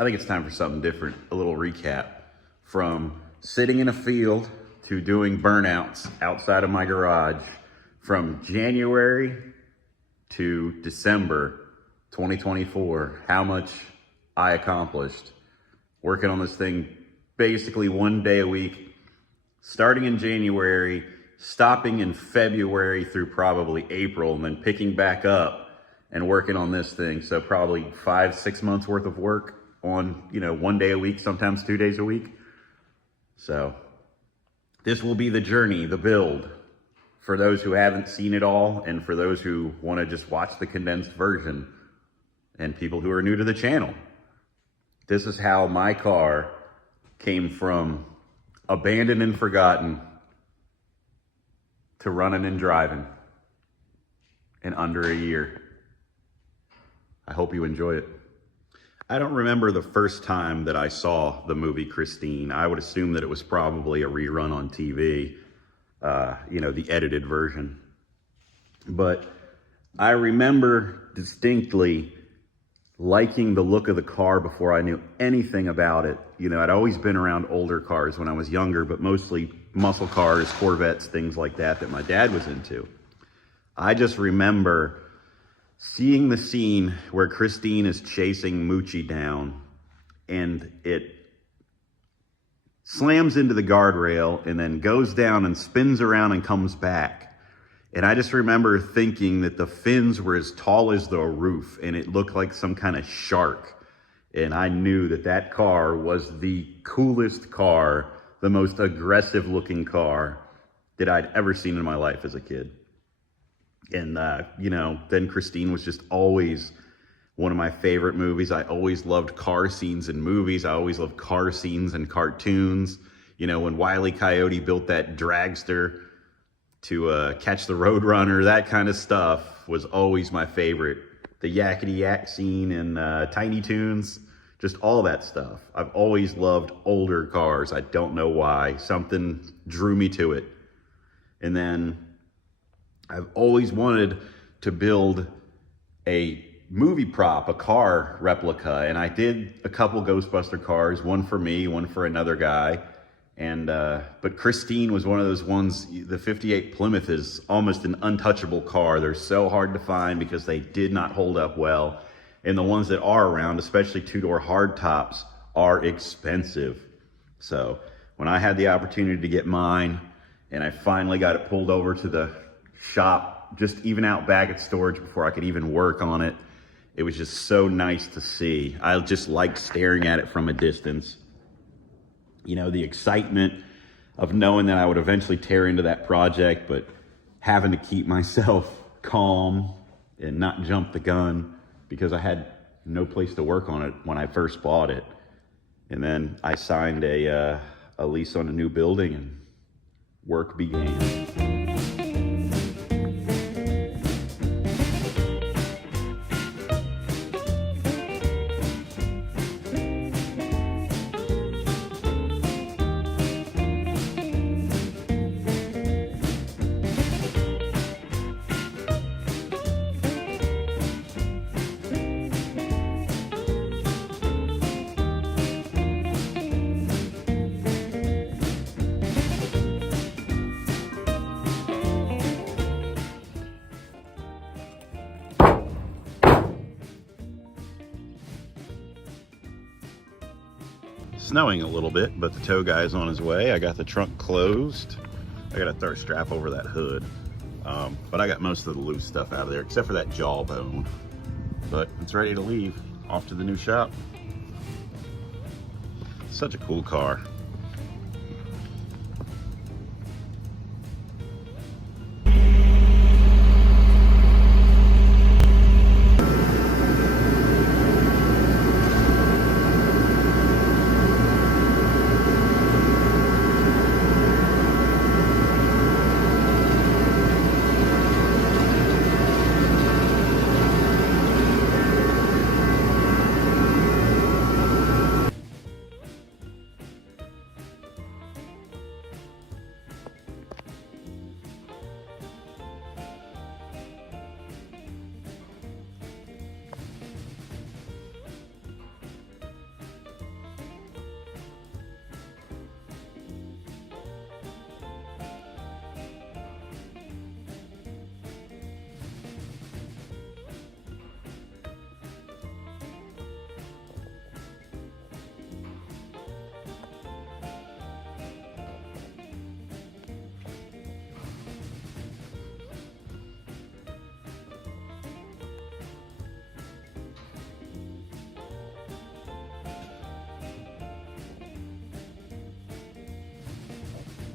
I think it's time for something different. A little recap from sitting in a field to doing burnouts outside of my garage from January to December 2024. How much I accomplished working on this thing basically one day a week, starting in January, stopping in February through probably April, and then picking back up and working on this thing. So probably 5-6 months worth of work on, one day a week, sometimes 2 days a week. So this will be the journey, the build, for those who haven't seen it all, and for those who want to just watch the condensed version, and people who are new to the channel. This is how my car came from abandoned and forgotten to running and driving in under a year. I hope you enjoyed it. I don't remember the first time that I saw the movie Christine. I would assume that it was probably a rerun on TV, the edited version. But I remember distinctly liking the look of the car before I knew anything about it. I'd always been around older cars when I was younger, but mostly muscle cars, Corvettes, things like that my dad was into. I just remember seeing the scene where Christine is chasing Moochie down, and it slams into the guardrail and then goes down and spins around and comes back. And I just remember thinking that the fins were as tall as the roof, and it looked like some kind of shark. And I knew that that car was the coolest car, the most aggressive looking car that I'd ever seen in my life as a kid. And, then Christine was just always one of my favorite movies. I always loved car scenes in movies. I always loved car scenes in cartoons. When Wile E. Coyote built that dragster to catch the Roadrunner, that kind of stuff was always my favorite. The yakety yak scene in Tiny Toons, just all that stuff. I've always loved older cars. I don't know why. Something drew me to it. And then I've always wanted to build a movie prop, a car replica, and I did a couple Ghostbuster cars, one for me, one for another guy. And but Christine was one of those ones. The 58 Plymouth is almost an untouchable car. They're so hard to find because they did not hold up well. And the ones that are around, especially two-door hardtops, are expensive. So when I had the opportunity to get mine, and I finally got it pulled over to the shop, just even out back at storage before I could even work on it, it was just so nice to see. I just liked staring at it from a distance. The excitement of knowing that I would eventually tear into that project, but having to keep myself calm and not jump the gun because I had no place to work on it when I first bought it. And then I signed a lease on a new building and work began. Snowing a little bit, but the tow guy's on his way. I got the trunk closed. I gotta throw a strap over that hood. But I got most of the loose stuff out of there, except for that jawbone. But it's ready to leave, off to the new shop. Such a cool car.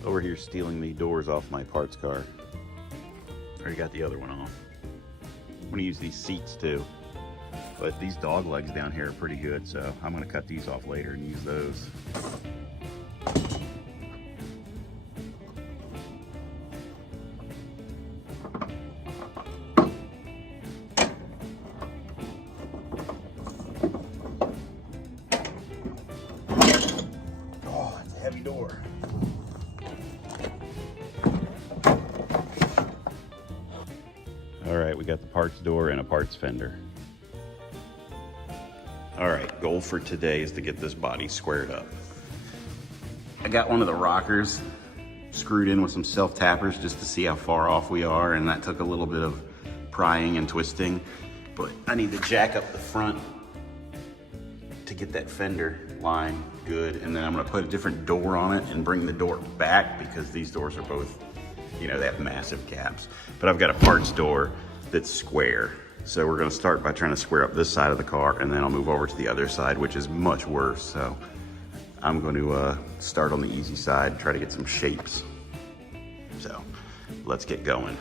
over here stealing the doors off my parts car. Already got the other one off. I'm gonna use these seats too. But these dog legs down here are pretty good, so I'm gonna cut these off later and use those. Oh, it's a heavy door. All right, we got the parts door and a parts fender. All right, goal for today is to get this body squared up. I got one of the rockers screwed in with some self-tappers just to see how far off we are, and that took a little bit of prying and twisting, but I need to jack up the front to get that fender line good, and then I'm gonna put a different door on it and bring the door back because these doors are both, you know, they have massive gaps. But I've got a parts door that's square. So we're gonna start by trying to square up this side of the car, and then I'll move over to the other side, which is much worse. So I'm going to start on the easy side, try to get some shapes. So let's get going.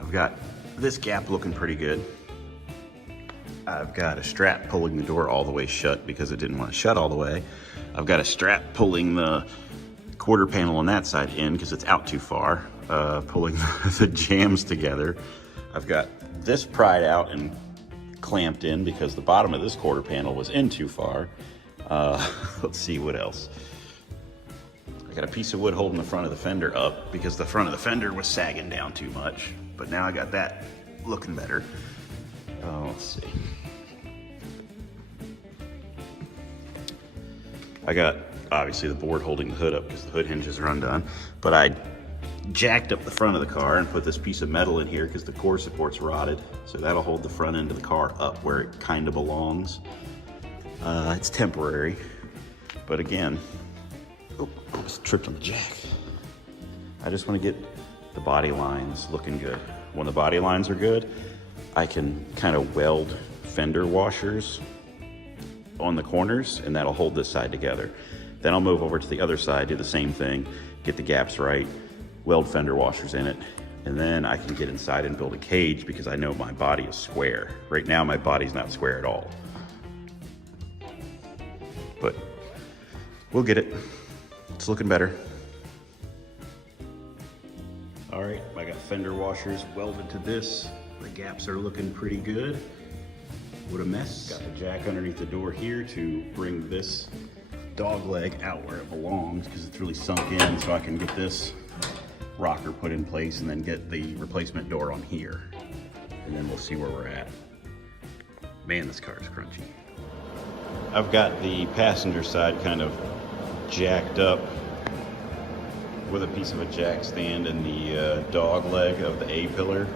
I've got this gap looking pretty good. I've got a strap pulling the door all the way shut because it didn't want to shut all the way. I've got a strap pulling the quarter panel on that side in because it's out too far, pulling the jambs together. I've got this pried out and clamped in because the bottom of this quarter panel was in too far. Let's see what else. I got a piece of wood holding the front of the fender up because the front of the fender was sagging down too much. But now I got that looking better. Let's see. I got obviously the board holding the hood up because the hood hinges are undone. But I jacked up the front of the car and put this piece of metal in here because the core support's rotted. So that'll hold the front end of the car up where it kind of belongs. It's temporary. But again, just tripped on the jack. I just want to get the body lines looking good. When the body lines are good, I can kind of weld fender washers on the corners, and that'll hold this side together. Then I'll move over to the other side, do the same thing, get the gaps right, weld fender washers in it, and then I can get inside and build a cage because I know my body is square. Right now, my body's not square at all. But we'll get it. It's looking better. All right, I got fender washers welded to this. The gaps are looking pretty good. What a mess. Got the jack underneath the door here to bring this dog leg out where it belongs because it's really sunk in, so I can get this rocker put in place and then get the replacement door on here. And then we'll see where we're at. Man, this car is crunchy. I've got the passenger side kind of jacked up with a piece of a jack stand and the dog leg of the A-pillar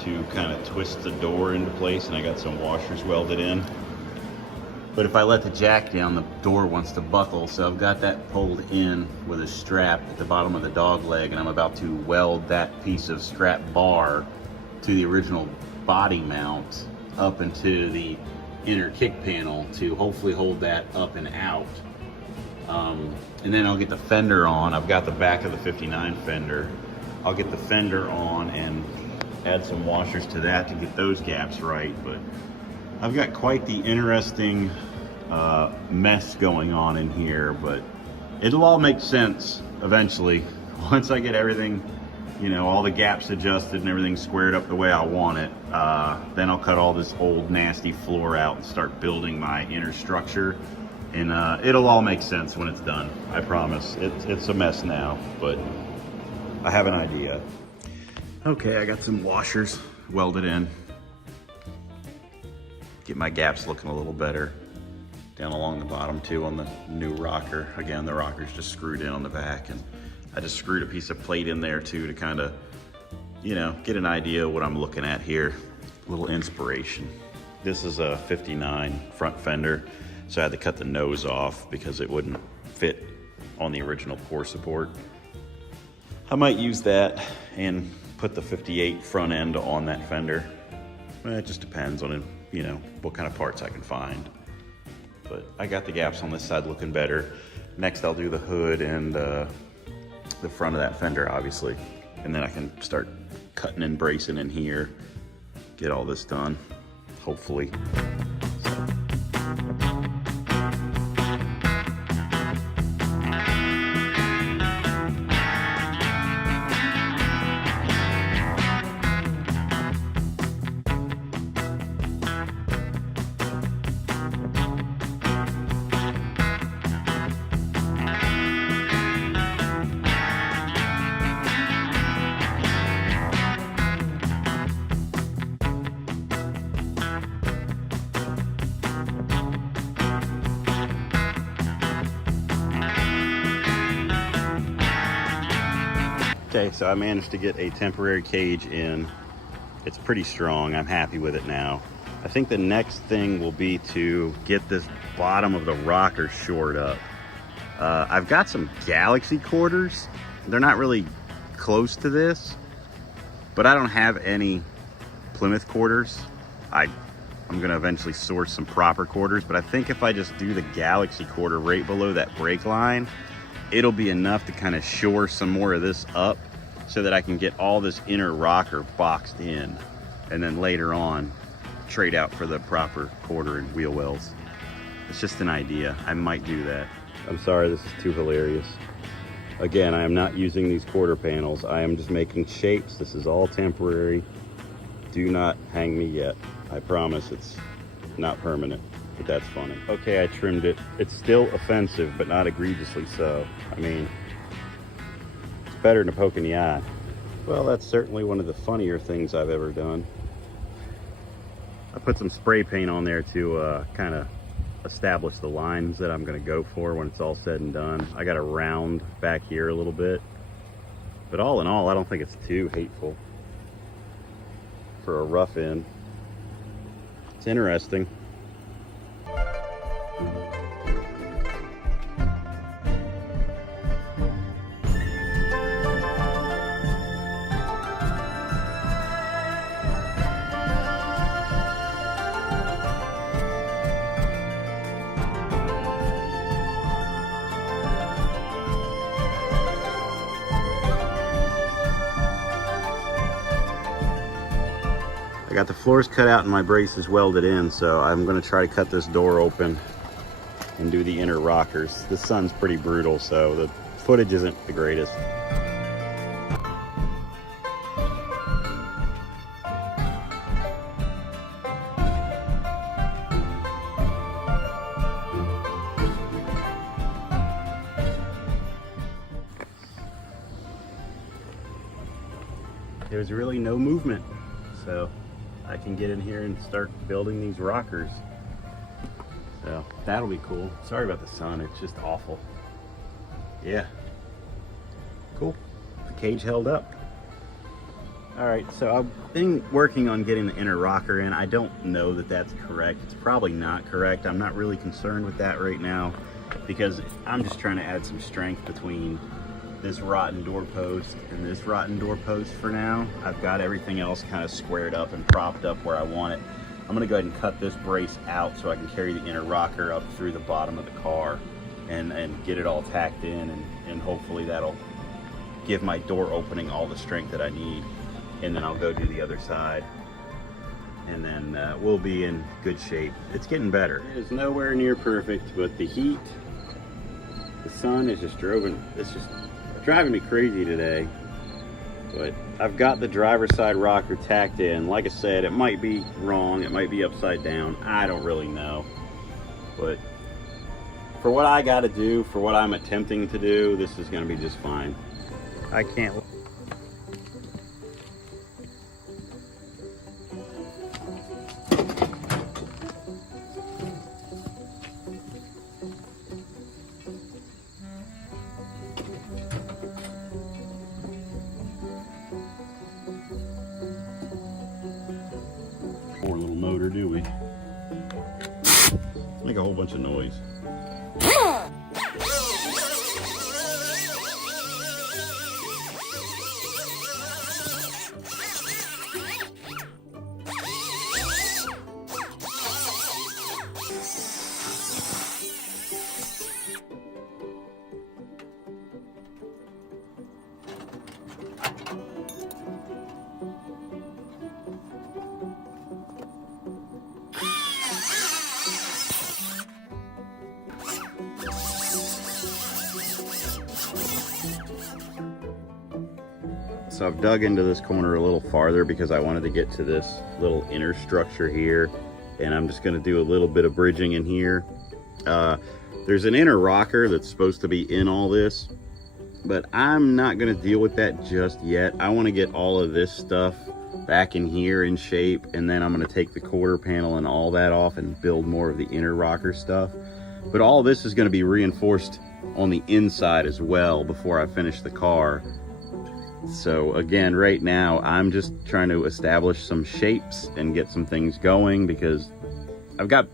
to kind of twist the door into place, and I got some washers welded in. But if I let the jack down, the door wants to buckle, so I've got that pulled in with a strap at the bottom of the dog leg, and I'm about to weld that piece of strap bar to the original body mount up into the inner kick panel to hopefully hold that up and out. And then I'll get the fender on. I've got the back of the 59 fender. I'll get the fender on and add some washers to that to get those gaps right. But I've got quite the interesting mess going on in here, but it'll all make sense eventually. Once I get everything, you know, all the gaps adjusted and everything squared up the way I want it, then I'll cut all this old nasty floor out and start building my inner structure. And it'll all make sense when it's done, I promise. It's a mess now, but I have an idea. Okay, I got some washers welded in. Get my gaps looking a little better. Down along the bottom too on the new rocker. Again, the rocker's just screwed in on the back, and I just screwed a piece of plate in there too to kind of you know, get an idea of what I'm looking at here. A little inspiration. This is a 59 front fender, so I had to cut the nose off because it wouldn't fit on the original core support. I might use that and put the 58 front end on that fender. It just depends on, you know, what kind of parts I can find. But I got the gaps on this side looking better. Next I'll do the hood and the front of that fender, obviously. And then I can start cutting and bracing in here, get all this done, hopefully. Okay, so I managed to get a temporary cage in. It's pretty strong. I'm happy with it now. I think the next thing will be to get this bottom of the rocker shored up. I've got some Galaxy quarters. They're not really close to this, but I don't have any Plymouth quarters. I'm gonna eventually source some proper quarters, but I think if I just do the Galaxy quarter right below that brake line, it'll be enough to kind of shore some more of this up so that I can get all this inner rocker boxed in, and then later on trade out for the proper quarter and wheel wells. It's just an idea. I might do that. I'm sorry, this is too hilarious. Again, I am not using these quarter panels. I am just making shapes. This is all temporary. Do not hang me yet. I promise it's not permanent. But that's funny. Okay, I trimmed it. It's still offensive, but not egregiously so. I mean, it's better than a poke in the eye. Well, that's certainly one of the funnier things I've ever done. I put some spray paint on there to kind of establish the lines that I'm gonna go for when it's all said and done. I got a round back here a little bit. But all in all, I don't think it's too hateful for a rough end. It's interesting. I got the floors cut out and my braces welded in, so I'm going to try to cut this door open and do the inner rockers. The sun's pretty brutal, so the footage isn't the greatest. There's really no movement, so I can get in here and start building these rockers. So that'll be cool. Sorry about the sun, it's just awful. Yeah, cool. The cage held up. All right, so I've been working on getting the inner rocker in. I don't know that that's correct. It's probably not correct. I'm not really concerned with that right now because I'm just trying to add some strength between this rotten door post and this rotten door post for now. I've got everything else kind of squared up and propped up where I want it. I'm gonna go ahead and cut this brace out so I can carry the inner rocker up through the bottom of the car and get it all tacked in, and hopefully that'll give my door opening all the strength that I need. And then I'll go do the other side, and then we'll be in good shape. It's getting better. It's nowhere near perfect, but the heat, the sun is just driving me crazy today. But I've got the driver's side rocker tacked in. Like I said, it might be wrong, it might be upside down, I don't really know. But for what I gotta do, for what I'm attempting to do, this is gonna be just fine. I can't. motor, do we? Make a whole bunch of noise. So I've dug into this corner a little farther because I wanted to get to this little inner structure here, and I'm just going to do a little bit of bridging in here. There's an inner rocker that's supposed to be in all this, but I'm not going to deal with that just yet. I want to get all of this stuff back in here in shape, and then I'm going to take the quarter panel and all that off and build more of the inner rocker stuff. But all this is going to be reinforced on the inside as well before I finish the car. So again, right now I'm just trying to establish some shapes and get some things going, because I've got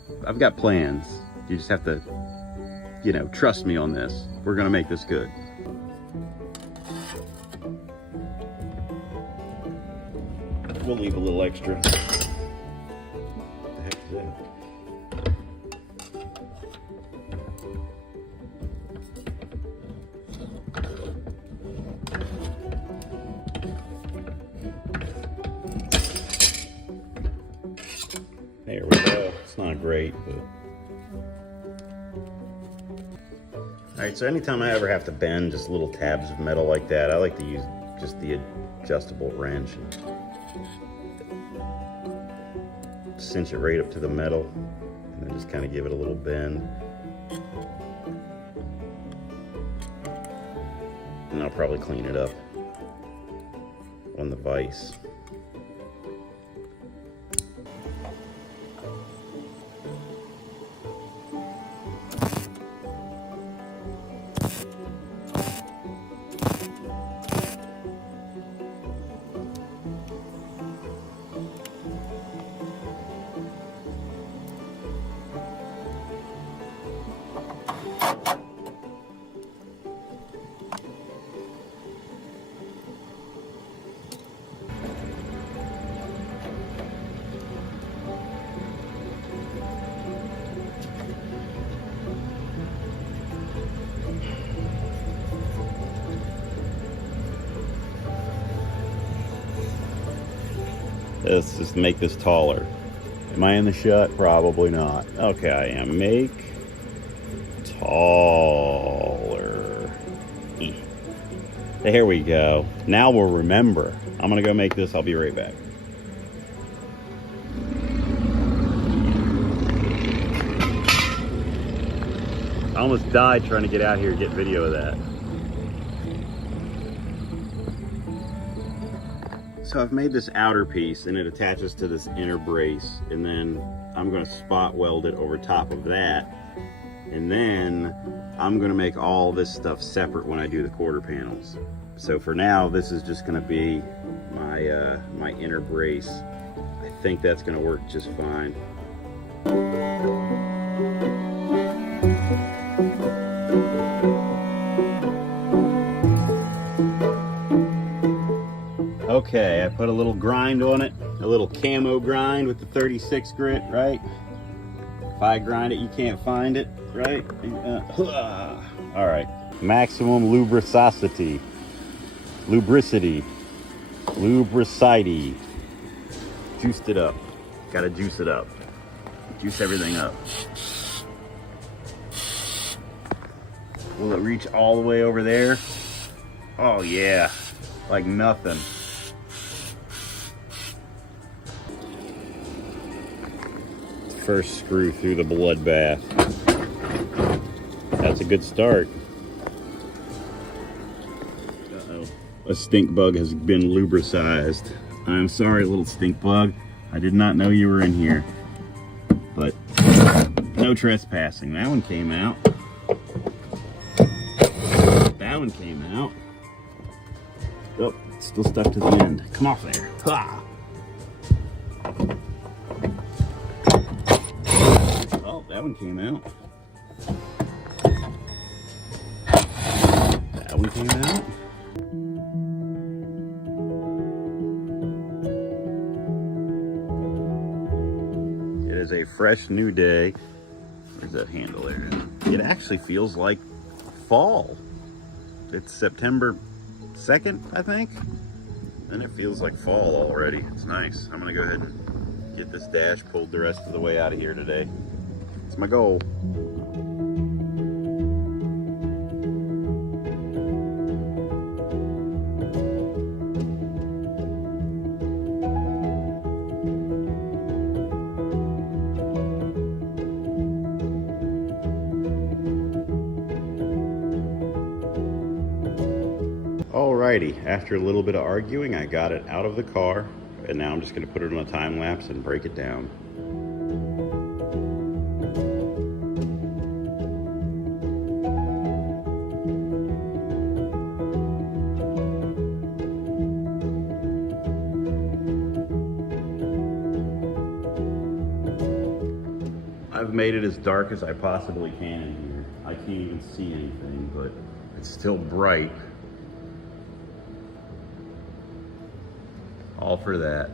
plans. You just have to, you know, trust me on this. We're gonna make this good. We'll leave a little extra. What the heck is that? There we go. It's not great, but... Alright, so anytime I ever have to bend just little tabs of metal like that, I like to use just the adjustable wrench and cinch it right up to the metal, and then just kind of give it a little bend. And I'll probably clean it up on the vise. Let's just make this taller. Am I in the shot? Probably not. Okay, I am. Make taller. There we go. Now we'll remember. I'm gonna go make this. I'll be right back. I almost died trying to get out here and get video of that. So I've made this outer piece, and it attaches to this inner brace, and then I'm going to spot weld it over top of that, and then I'm going to make all this stuff separate when I do the quarter panels. So for now, this is just going to be my my inner brace. I think that's going to work just fine. Okay, I put a little grind on it, a little camo grind with the 36 grit, right? If I grind it, you can't find it, right? All right, maximum lubricity, juiced it up. Gotta juice it up. Juice everything up. Will it reach all the way over there? Oh yeah, like nothing. First screw through the bloodbath. That's a good start. Uh-oh. A stink bug has been lubricized. I'm sorry, little stink bug. I did not know you were in here. But no trespassing. That one came out. That one came out. Oh, it's still stuck to the end. Come off there. Ha! That one came out. That one came out. It is a fresh new day. Where's that handle there? It actually feels like fall. It's September 2nd, I think. And it feels like fall already. It's nice. I'm gonna go ahead and get this dash pulled the rest of the way out of here today. It's my goal. Alrighty, after a little bit of arguing, I got it out of the car, and now I'm just going to put it on a time lapse and break it down. I've made it as dark as I possibly can in here. I can't even see anything, but it's still bright. All for that.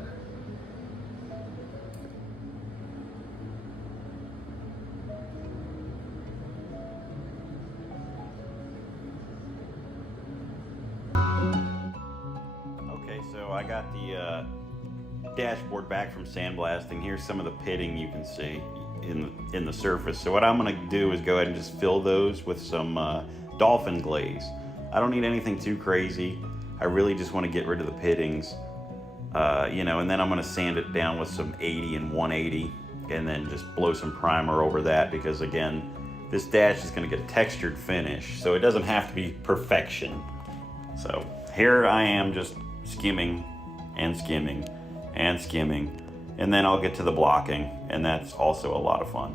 Okay, so I got the dashboard back from sandblasting. Here's some of the pitting you can see in the surface. So what I'm gonna do is go ahead and just fill those with some dolphin glaze. I don't need anything too crazy. I really just want to get rid of the pittings. You know, and then I'm going to sand it down with some 80 and 180 and then just blow some primer over that, because again, this dash is going to get a textured finish, so it doesn't have to be perfection. So here I am just skimming and skimming and skimming, and then I'll get to the blocking, and that's also a lot of fun.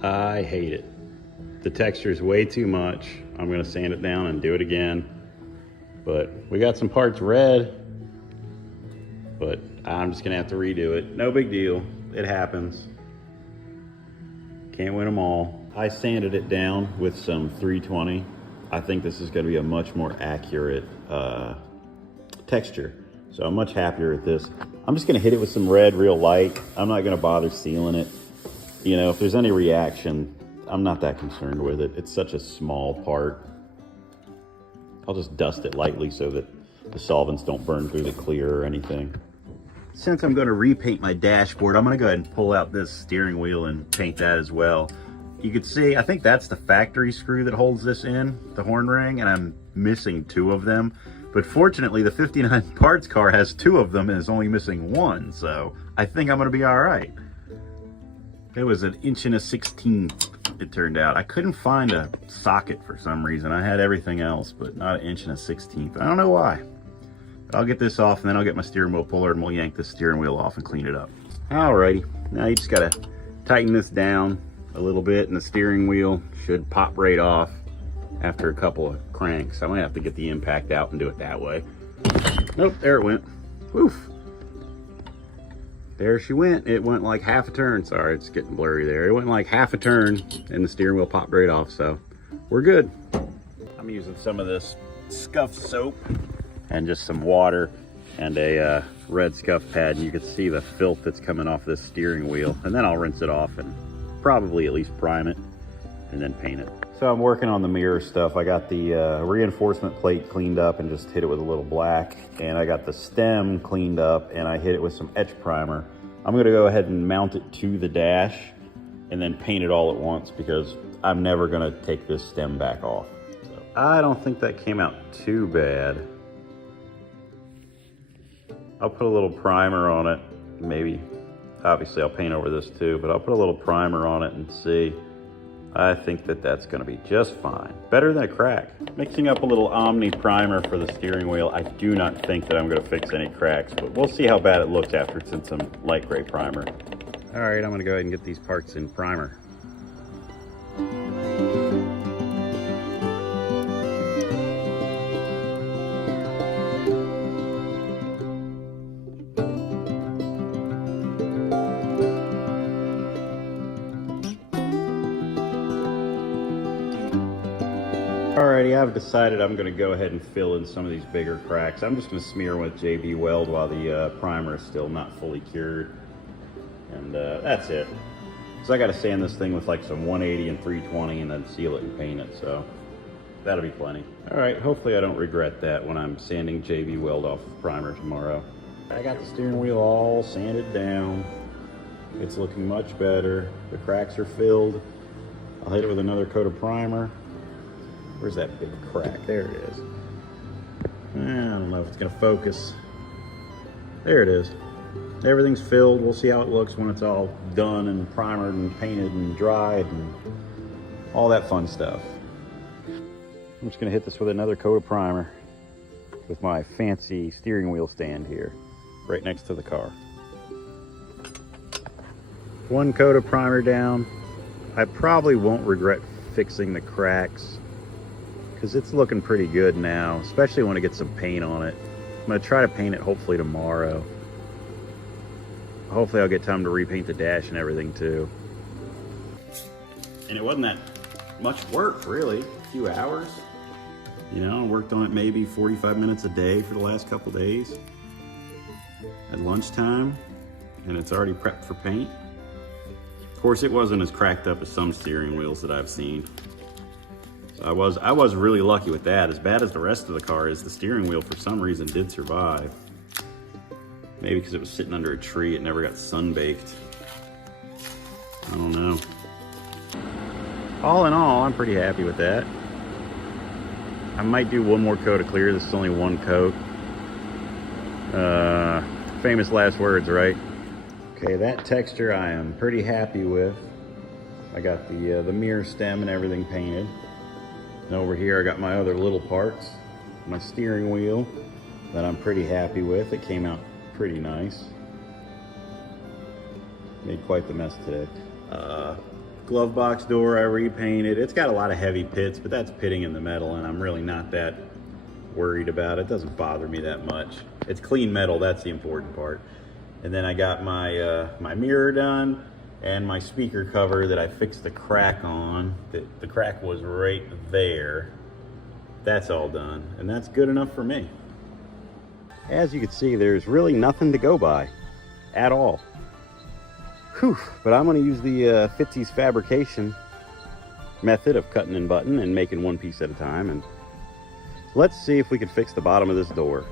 I hate it. The texture is way too much. I'm gonna sand it down and do it again. But we got some parts red, but I'm just gonna have to redo it. No big deal, it happens. Can't win them all. I sanded it down with some 320. I think this is gonna be a much more accurate texture. So I'm much happier with this. I'm just gonna hit it with some red real light. I'm not gonna bother sealing it. You know, if there's any reaction, I'm not that concerned with it. It's such a small part. I'll just dust it lightly so that the solvents don't burn through the clear or anything. Since I'm gonna repaint my dashboard, I'm gonna go ahead and pull out this steering wheel and paint that as well. You can see, I think that's the factory screw that holds this in, the horn ring, and I'm missing 2 of them. But fortunately, the 59 parts car has 2 of them and is only missing 1, so I think I'm gonna be all right. It was 1 1/16", it turned out. I couldn't find a socket for some reason. I had everything else, but not 1 1/16". I don't know why. But I'll get this off, and then I'll get my steering wheel puller, and we'll yank this steering wheel off and clean it up. Alrighty, now you just gotta tighten this down a little bit, and the steering wheel should pop right off after a couple of cranks. I'm gonna have to get the impact out and do it that way. Nope, there it went. Woof. There she went. It went like half a turn. Sorry, it's getting blurry there. It went like half a turn and the steering wheel popped right off. So we're good. I'm using some of this Scuff soap and just some water and a red Scuff pad, and you can see the filth that's coming off this steering wheel. And then I'll rinse it off and probably at least prime it and then paint it. So I'm working on the mirror stuff. I got the reinforcement plate cleaned up and just hit it with a little black, and I got the stem cleaned up and I hit it with some etch primer. I'm gonna go ahead and mount it to the dash and then paint it all at once because I'm never gonna take this stem back off. So I don't think that came out too bad. I'll put a little primer on it, maybe. Obviously I'll paint over this too, but I'll put a little primer on it and see. I think that that's gonna be just fine. Better than a crack. Mixing up a little Omni primer for the steering wheel. I do not think that I'm gonna fix any cracks, but we'll see how bad it looks after it's in some light gray primer. All right, I'm gonna go ahead and get these parts in primer. Alrighty, I've decided I'm going to go ahead and fill in some of these bigger cracks. I'm just going to smear with JB Weld while the primer is still not fully cured. And that's it. So I got to sand this thing with like some 180 and 320 and then seal it and paint it. So that'll be plenty. Alright, hopefully I don't regret that when I'm sanding JB Weld off of primer tomorrow. I got the steering wheel all sanded down. It's looking much better. The cracks are filled. I'll hit it with another coat of primer. Where's that big crack? There it is. I don't know if it's gonna focus. There it is. Everything's filled. We'll see how it looks when it's all done and primered and painted and dried and all that fun stuff. I'm just gonna hit this with another coat of primer with my fancy steering wheel stand here, right next to the car. One coat of primer down. I probably won't regret fixing the cracks, because it's looking pretty good now, especially when it gets some paint on it. I'm gonna try to paint it hopefully tomorrow. Hopefully I'll get time to repaint the dash and everything too. And it wasn't that much work really, a few hours. You know, I worked on it maybe 45 minutes a day for the last couple days. At lunchtime, and it's already prepped for paint. Of course, it wasn't as cracked up as some steering wheels that I've seen. I was really lucky with that. As bad as the rest of the car is, the steering wheel for some reason did survive. Maybe because it was sitting under a tree, it never got sun-baked. I don't know. All in all, I'm pretty happy with that. I might do one more coat of clear. This is only one coat. Famous last words, right? Okay, that texture I am pretty happy with. I got the mirror stem and everything painted. And over here I got my other little parts, my steering wheel that I'm pretty happy with. It came out pretty nice. Made quite the mess today. Glove box door I repainted. It's got a lot of heavy pits, but that's pitting in the metal and I'm really not that worried about it. It doesn't bother me that much. It's clean metal, that's the important part. And then I got my my mirror done. And my speaker cover that I fixed the crack on, the crack was right there. That's all done, and that's good enough for me. As you can see, there's really nothing to go by at all. Whew, but I'm gonna use the Fitzy's fabrication method of cutting and button and making one piece at a time, and let's see if we can fix the bottom of this door.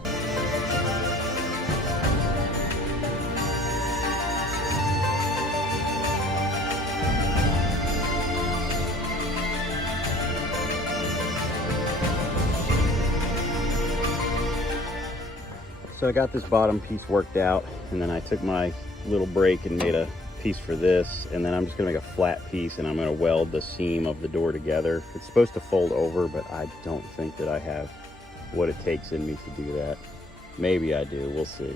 So I got this bottom piece worked out, and then I took my little break and made a piece for this, and then I'm just gonna make a flat piece and I'm gonna weld the seam of the door together. It's supposed to fold over, but I don't think that I have what it takes in me to do that. Maybe I do, we'll see.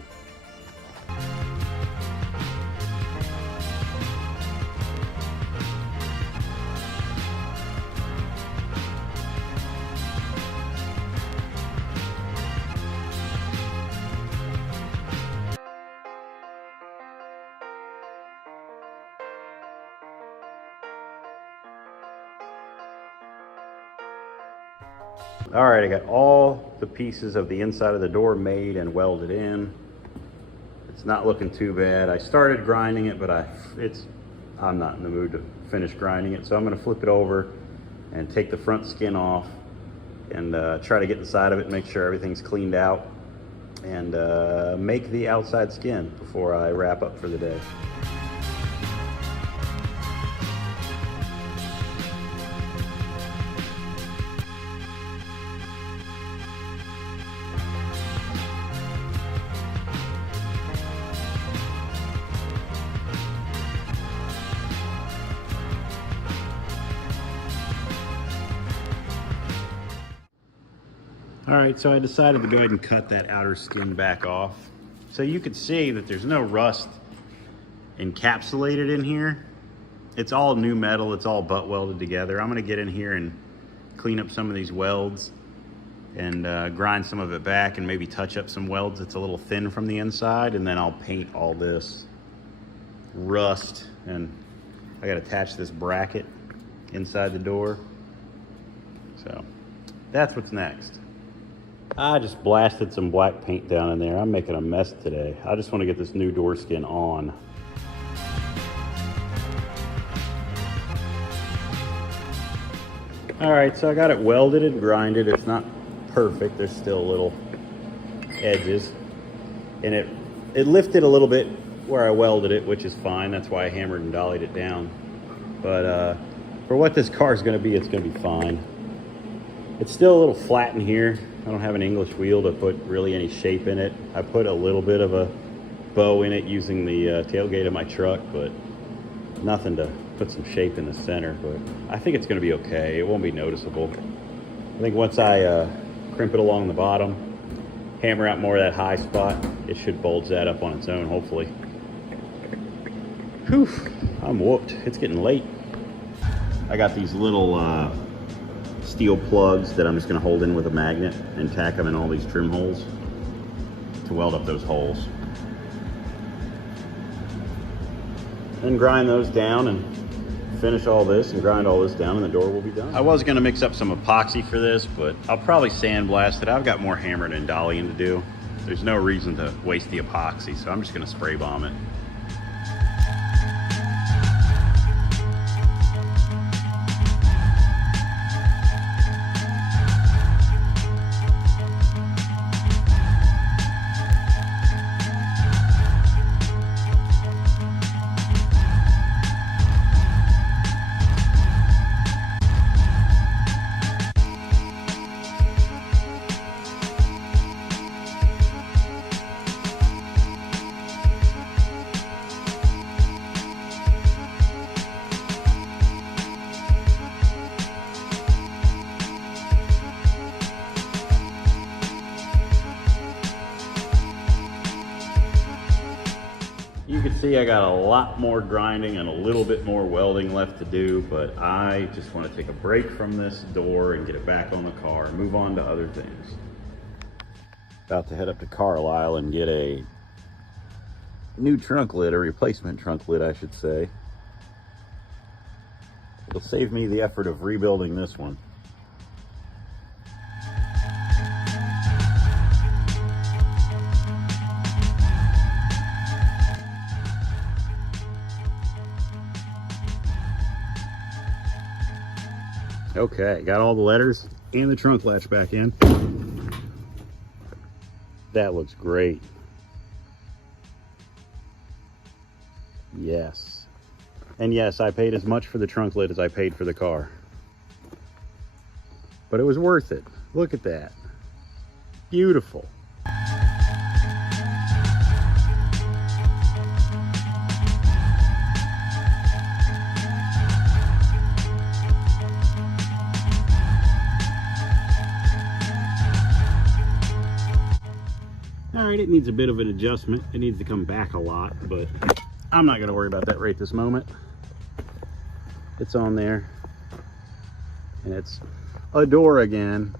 All right, I got all the pieces of the inside of the door made and welded in. It's not looking too bad. I started grinding it, but I'm not in the mood to finish grinding it. So I'm gonna flip it over and take the front skin off and try to get inside of it and make sure everything's cleaned out and make the outside skin before I wrap up for the day. All right, so I decided to go ahead and cut that outer skin back off. So you could see that there's no rust encapsulated in here. It's all new metal, it's all butt welded together. I'm gonna get in here and clean up some of these welds and grind some of it back and maybe touch up some welds that's a little thin from the inside, and then I'll paint all this rust. And I gotta attach this bracket inside the door. So that's what's next. I just blasted some black paint down in there. I'm making a mess today. I just want to get this new door skin on. All right, so I got it welded and grinded. It's not perfect. There's still little edges. And it lifted a little bit where I welded it, which is fine. That's why I hammered and dollied it down. But for what this car is going to be, it's going to be fine. It's still a little flat in here. I don't have an English wheel to put really any shape in it. I put a little bit of a bow in it using the tailgate of my truck, but nothing to put some shape in the center. But I think it's gonna be okay. It won't be noticeable. I think once I crimp it along the bottom, hammer out more of that high spot, it should bulge that up on its own, hopefully. Whew, I'm whooped. It's getting late. I got these little steel plugs that I'm just going to hold in with a magnet and tack them in all these trim holes to weld up those holes. Then grind those down and finish all this and grind all this down, and the door will be done. I was going to mix up some epoxy for this, but I'll probably sandblast it. I've got more hammering and dollying to do. There's no reason to waste the epoxy, so I'm just going to spray bomb it. You can see I got a lot more grinding and a little bit more welding left to do, but I just want to take a break from this door and get it back on the car and move on to other things. About to head up to Carlisle and get a new trunk lid, a replacement trunk lid, I should say. It'll save me the effort of rebuilding this one. Okay, got all the letters and the trunk latch back in. That looks great. Yes. And yes, I paid as much for the trunk lid as I paid for the car. But it was worth it. Look at that. Beautiful. All right, it needs a bit of an adjustment. It needs to come back a lot, but I'm not gonna worry about that right this moment. It's on there, and it's a door again.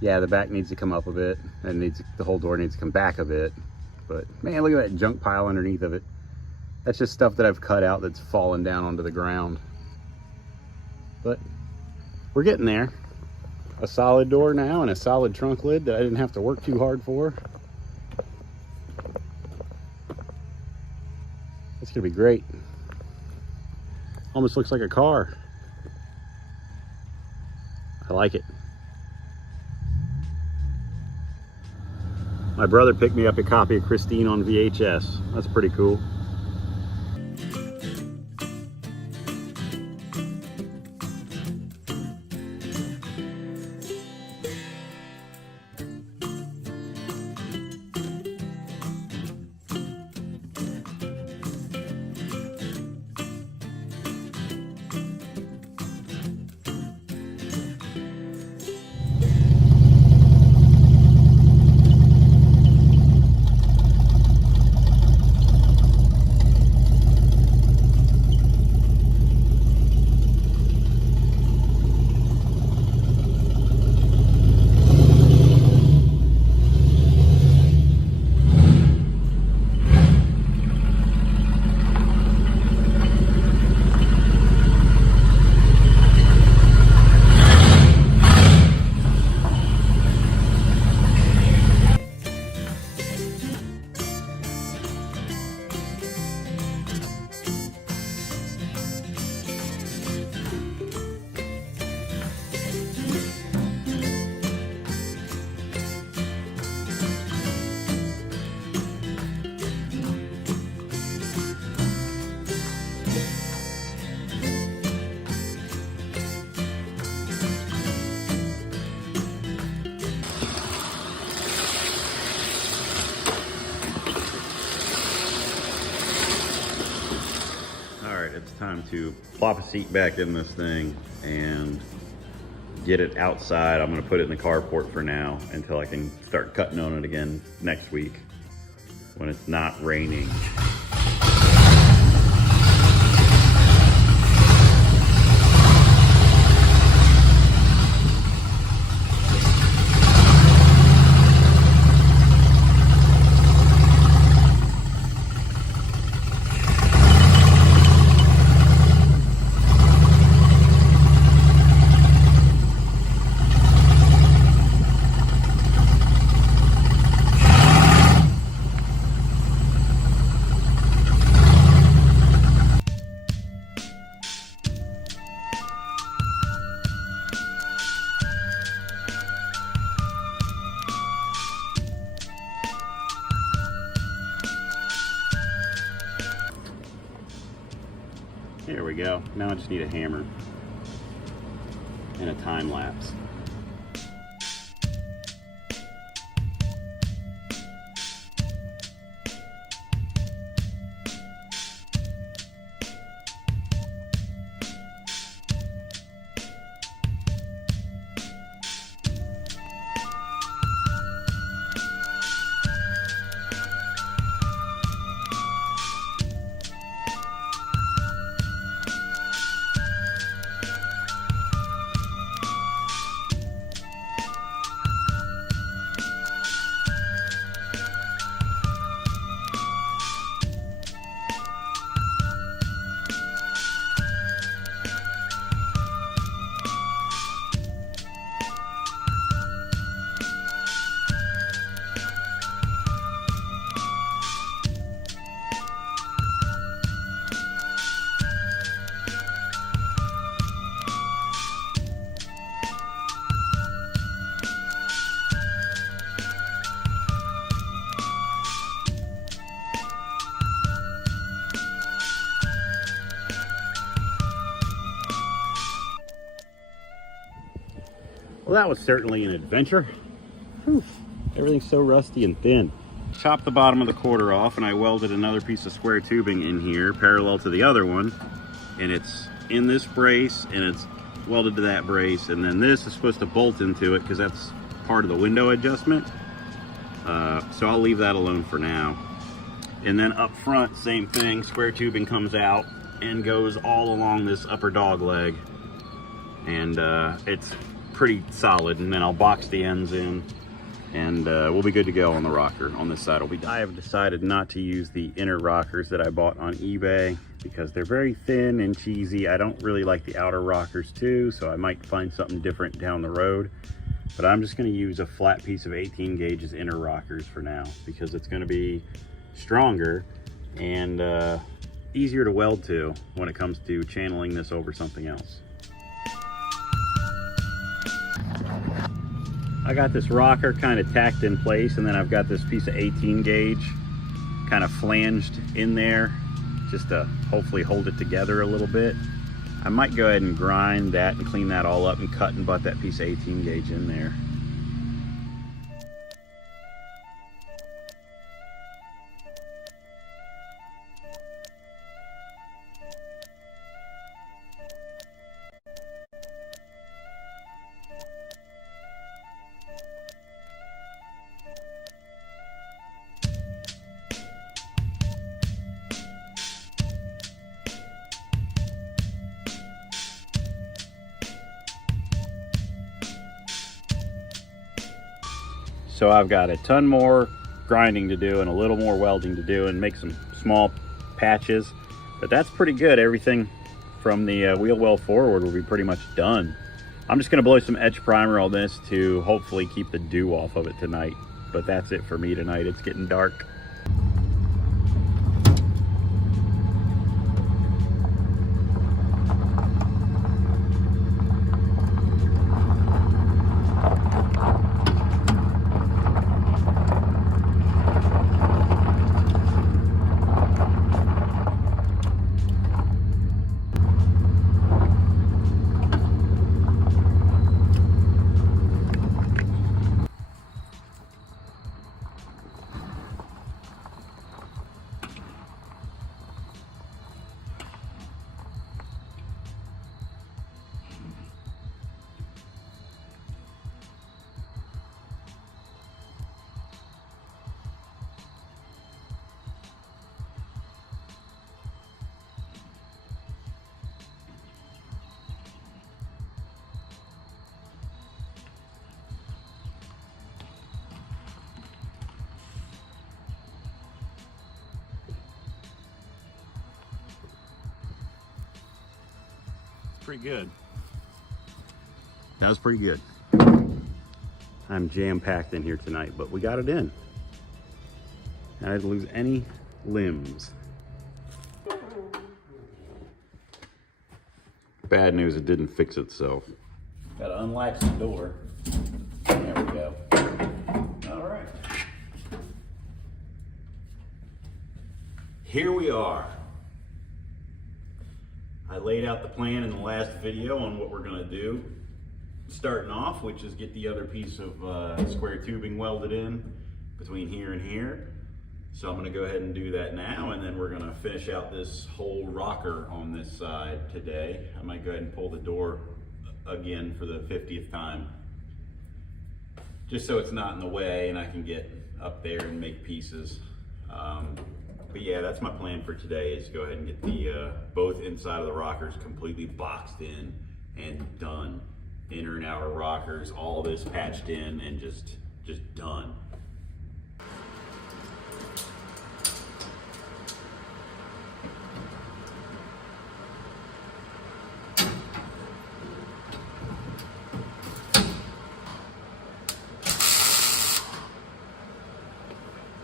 Yeah, the back needs to come up a bit, and the whole door needs to come back a bit. But man, look at that junk pile underneath of it. That's just stuff that I've cut out that's fallen down onto the ground. But we're getting there. a solid door now and a solid trunk lid that I didn't have to work too hard for. It's gonna be great. Almost looks like a car. I like it. My brother picked me up a copy of Christine on VHS. That's pretty cool. It's time to plop a seat back in this thing and get it outside. I'm going to put it in the carport for now until I can start cutting on it again next week when it's not raining. There we go. Now I just need a hammer and a time lapse. Well, that was certainly an adventure. Whew. Everything's so rusty and thin. Chopped the bottom of the quarter off and I welded another piece of square tubing in here parallel to the other one. And it's in this brace and it's welded to that brace. And then this is supposed to bolt into it because that's part of the window adjustment. So I'll leave that alone for now. And then up front, same thing, square tubing comes out and goes all along this upper dog leg. And it's pretty solid, and then I'll box the ends in and we'll be good to go on the rocker. On this side, I have decided not to use the inner rockers that I bought on eBay because they're very thin and cheesy. I don't really like the outer rockers too, so I might find something different down the road. But I'm just going to use a flat piece of 18 gauges inner rockers for now because it's going to be stronger and easier to weld to when it comes to channeling this over something else. I got this rocker kind of tacked in place, and then I've got this piece of 18 gauge kind of flanged in there just to hopefully hold it together a little bit. I might go ahead and grind that and clean that all up and cut and butt that piece of 18 gauge in there. So I've got a ton more grinding to do and a little more welding to do and make some small patches, but that's pretty good. Everything from the wheel well forward will be pretty much done. I'm just gonna blow some etch primer on this to hopefully keep the dew off of it tonight, but that's it for me tonight. It's getting dark. Pretty good. That was pretty good. I'm jam-packed in here tonight, but we got it in. I didn't lose any limbs. Bad news, it didn't fix itself. Gotta unlatch the door. There we go. All right. Here we are. I laid out the plan in the last video on what we're gonna do. Starting off, which is get the other piece of square tubing welded in between here and here. So I'm gonna go ahead and do that now, and then we're gonna finish out this whole rocker on this side today. I might go ahead and pull the door again for the 50th time, just so it's not in the way and I can get up there and make pieces. But yeah, that's my plan for today, is go ahead and get the both inside of the rockers completely boxed in and done. Inner and outer rockers, all of this patched in and just done.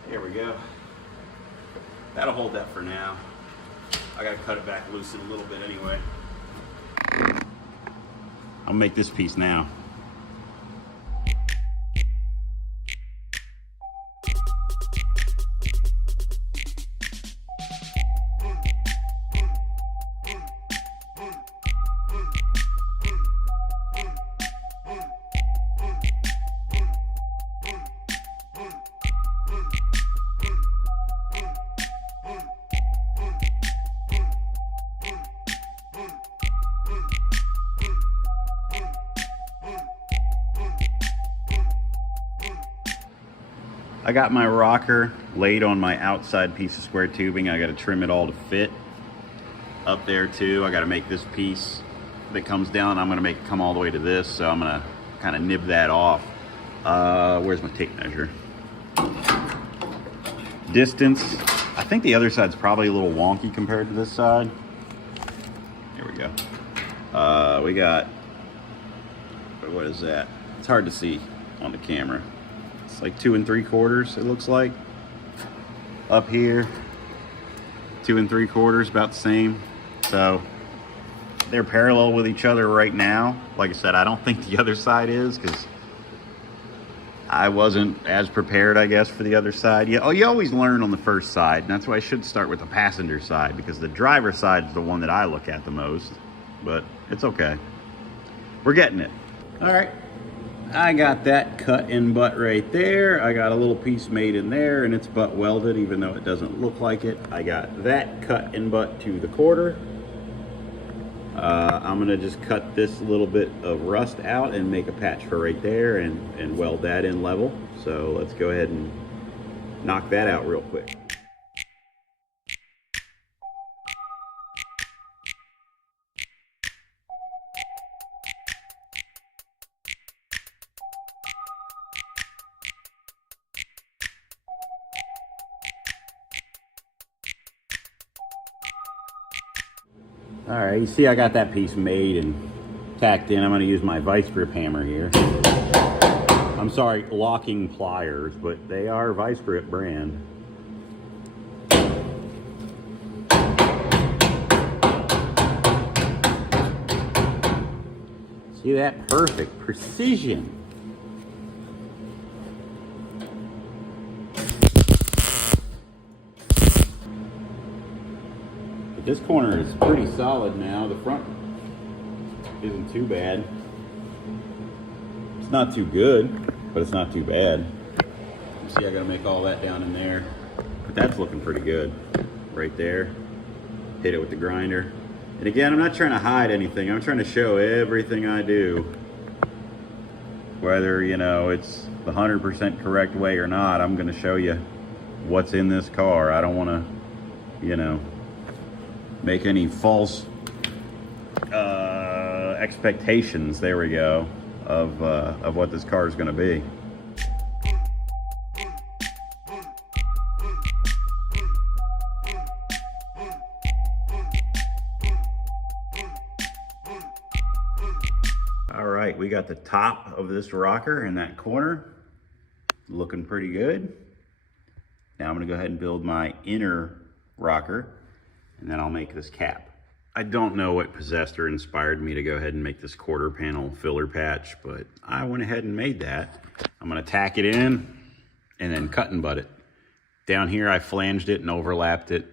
There we go. That'll hold that for now. I gotta cut it back loose in a little bit anyway. I'll make this piece now. I got my rocker laid on my outside piece of square tubing. I got to trim it all to fit up there too. I got to make this piece that comes down, I'm going to make it come all the way to this, so I'm going to kind of nib that off Where's my tape measure? Distance. I think the other side's probably a little wonky compared to this side. Here we go. We got, what is that? It's hard to see on the camera. It's like 2 3/4, it looks like. Up here, 2 3/4, about the same. So they're parallel with each other right now. Like I said, I don't think the other side is, because I wasn't as prepared, I guess, for the other side. You always learn on the first side, and that's why I should start with the passenger side, because the driver's side is the one that I look at the most. But it's okay. We're getting it. All right. I got that cut in butt right there. I got a little piece made in there, and it's butt welded, even though it doesn't look like it. I got that cut in butt to the quarter. I'm gonna just cut this little bit of rust out and make a patch for right there and weld that in level. So let's go ahead and knock that out real quick. All right, you see I got that piece made and tacked in. I'm going to use my vice grip hammer here. I'm sorry, locking pliers, but they are vice grip brand. See that? Perfect precision. This corner is pretty solid now. The front isn't too bad. It's not too good, but it's not too bad. See, I gotta make all that down in there. But that's looking pretty good. Right there. Hit it with the grinder. And again, I'm not trying to hide anything. I'm trying to show everything I do. Whether, you know, it's the 100% correct way or not, I'm gonna show you what's in this car. I don't wanna, you know, make any false expectations, there we go, of what this car is going to be. All right, we got the top of this rocker in that corner looking pretty good. Now I'm going to go ahead and build my inner rocker, and then I'll make this cap. I don't know what possessed or inspired me to go ahead and make this quarter panel filler patch, but I went ahead and made that. I'm gonna tack it in and then cut and butt it. Down here I flanged it and overlapped it.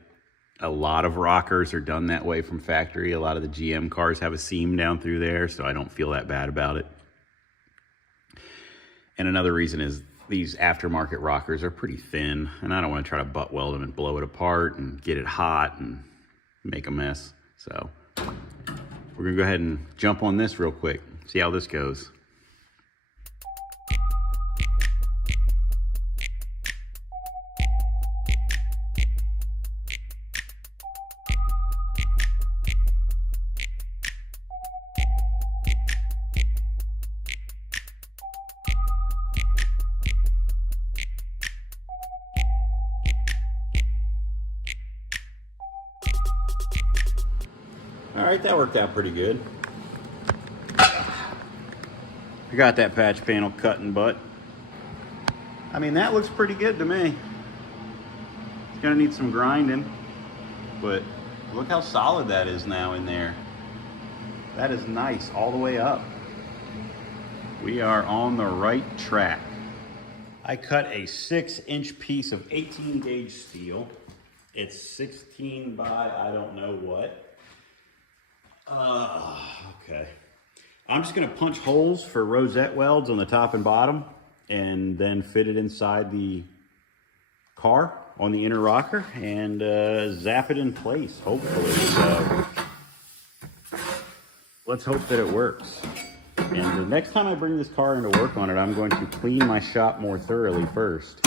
A lot of rockers are done that way from factory. A lot of the GM cars have a seam down through there, so I don't feel that bad about it. And another reason is these aftermarket rockers are pretty thin, and I don't want to try to butt weld them and blow it apart and get it hot and make a mess. So we're gonna go ahead and jump on this real quick, see how this goes. All right, that worked out pretty good. I got that patch panel cut and butt. I mean, that looks pretty good to me. It's gonna need some grinding, but look how solid that is now in there. That is nice all the way up. We are on the right track. I cut a 6-inch piece of 18 gauge steel. It's 16 by I don't know what. Okay. I'm just gonna punch holes for rosette welds on the top and bottom and then fit it inside the car on the inner rocker and zap it in place, hopefully. So let's hope that it works. And the next time I bring this car into work on it, I'm going to clean my shop more thoroughly first.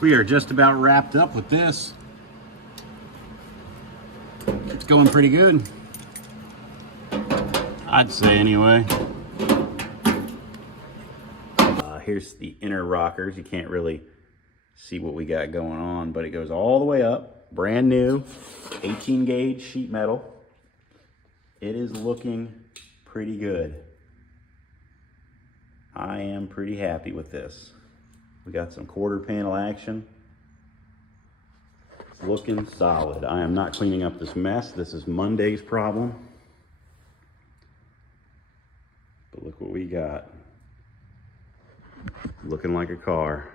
We are just about wrapped up with this. It's going pretty good, I'd say anyway. Here's the inner rockers. You can't really see what we got going on, but it goes all the way up. Brand new, 18 gauge sheet metal. It is looking pretty good. I am pretty happy with this. We got some quarter panel action. It's looking solid. I am not cleaning up this mess. This is Monday's problem. But look what we got. Looking like a car.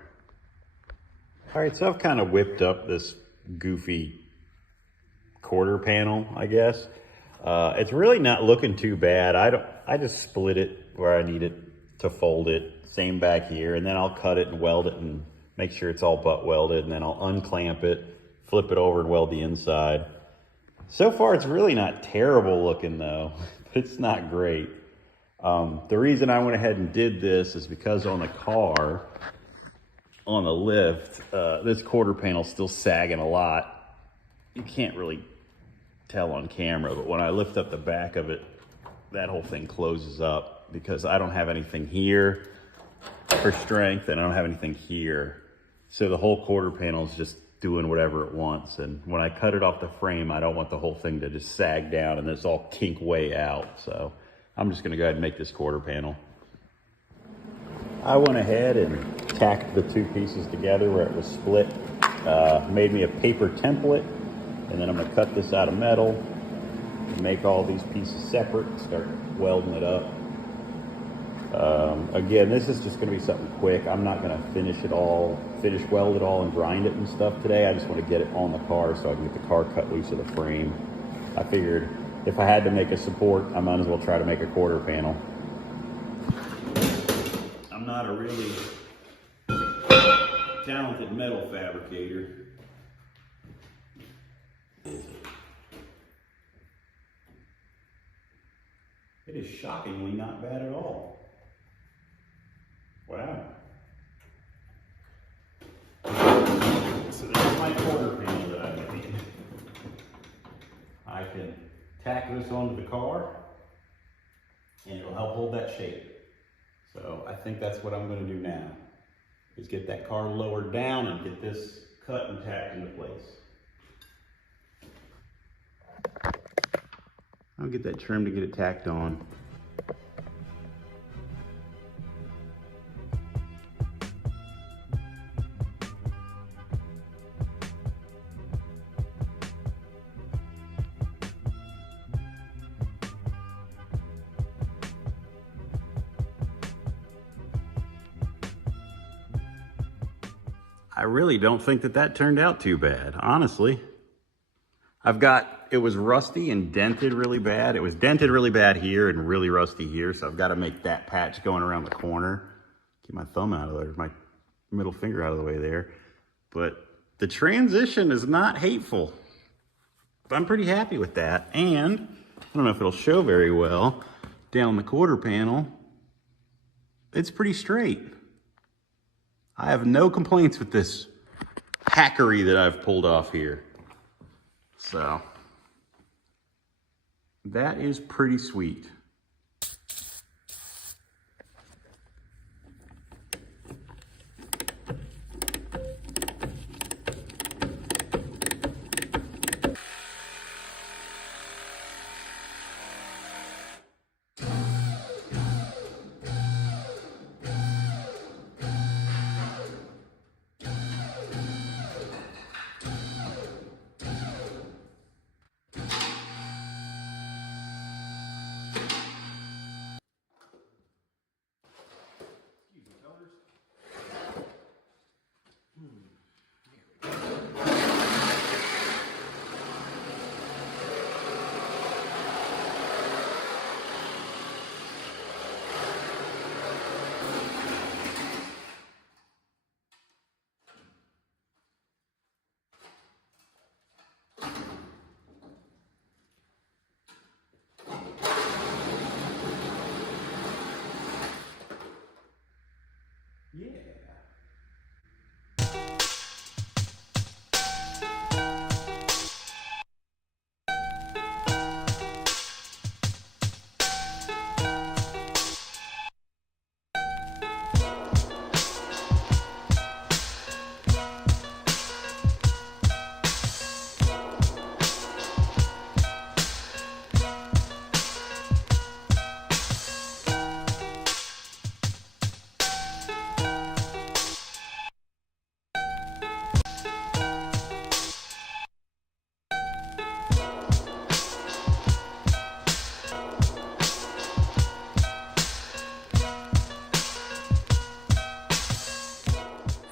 All right, so I've kind of whipped up this goofy quarter panel, I guess. It's really not looking too bad. I just split it where I need it to fold it. Same back here, and then I'll cut it and weld it and make sure it's all butt welded, and then I'll unclamp it, flip it over and weld the inside. So far, it's really not terrible looking though, but it's not great. The reason I went ahead and did this is because on the car, on the lift, this quarter panel's still sagging a lot. You can't really tell on camera, but when I lift up the back of it, that whole thing closes up because I don't have anything here for strength and I don't have anything here. So the whole quarter panel is just doing whatever it wants. And when I cut it off the frame, I don't want the whole thing to just sag down and it's all kink way out. So I'm just gonna go ahead and make this quarter panel. I went ahead and tacked the two pieces together where it was split. Made me a paper template, and then I'm gonna cut this out of metal and make all these pieces separate and start welding it up. Again, this is just gonna be something quick. I'm not gonna finish weld it all and grind it and stuff today. I just wanna get it on the car so I can get the car cut loose of the frame. I figured if I had to make a support, I might as well try to make a quarter panel. I'm not a really talented metal fabricator. It is shockingly not bad at all. Wow. So there's my quarter panel that I made. I can tack this onto the car and it'll help hold that shape. So I think that's what I'm going to do now, is get that car lowered down and get this cut and tacked into place. I'll get that trimmed to get it tacked on. I really don't think that turned out too bad, honestly. It was rusty and dented really bad. It was dented really bad here and really rusty here, so I've got to make that patch going around the corner. Keep my thumb out of there, my middle finger out of the way there. But the transition is not hateful. I'm pretty happy with that. And I don't know if it'll show very well down the quarter panel. It's pretty straight. I have no complaints with this hackery that I've pulled off here. So that is pretty sweet.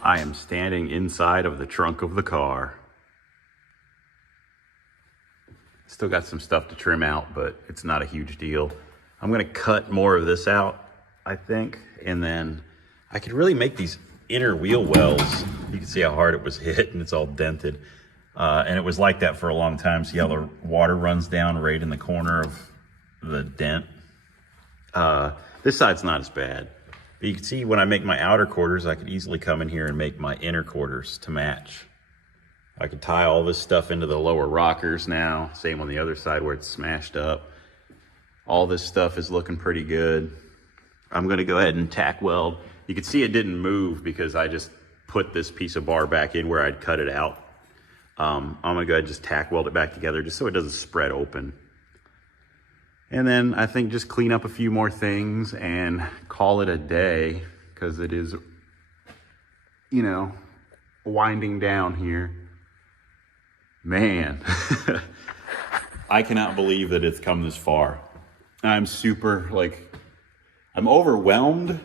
I am standing inside of the trunk of the car. Still got some stuff to trim out, but it's not a huge deal. I'm gonna cut more of this out, I think, and then I could really make these inner wheel wells. You can see how hard it was hit and it's all dented. And it was like that for a long time. See how the water runs down right in the corner of the dent? This side's not as bad. But you can see when I make my outer quarters, I could easily come in here and make my inner quarters to match. I could tie all this stuff into the lower rockers now. Same on the other side where it's smashed up. All this stuff is looking pretty good. I'm gonna go ahead and tack weld. You can see it didn't move because I just put this piece of bar back in where I'd cut it out. I'm gonna go ahead and just tack weld it back together just so it doesn't spread open. And then I think just clean up a few more things and call it a day, because it is, you know, winding down here. Man, I cannot believe that it's come this far. I'm super, like, I'm overwhelmed,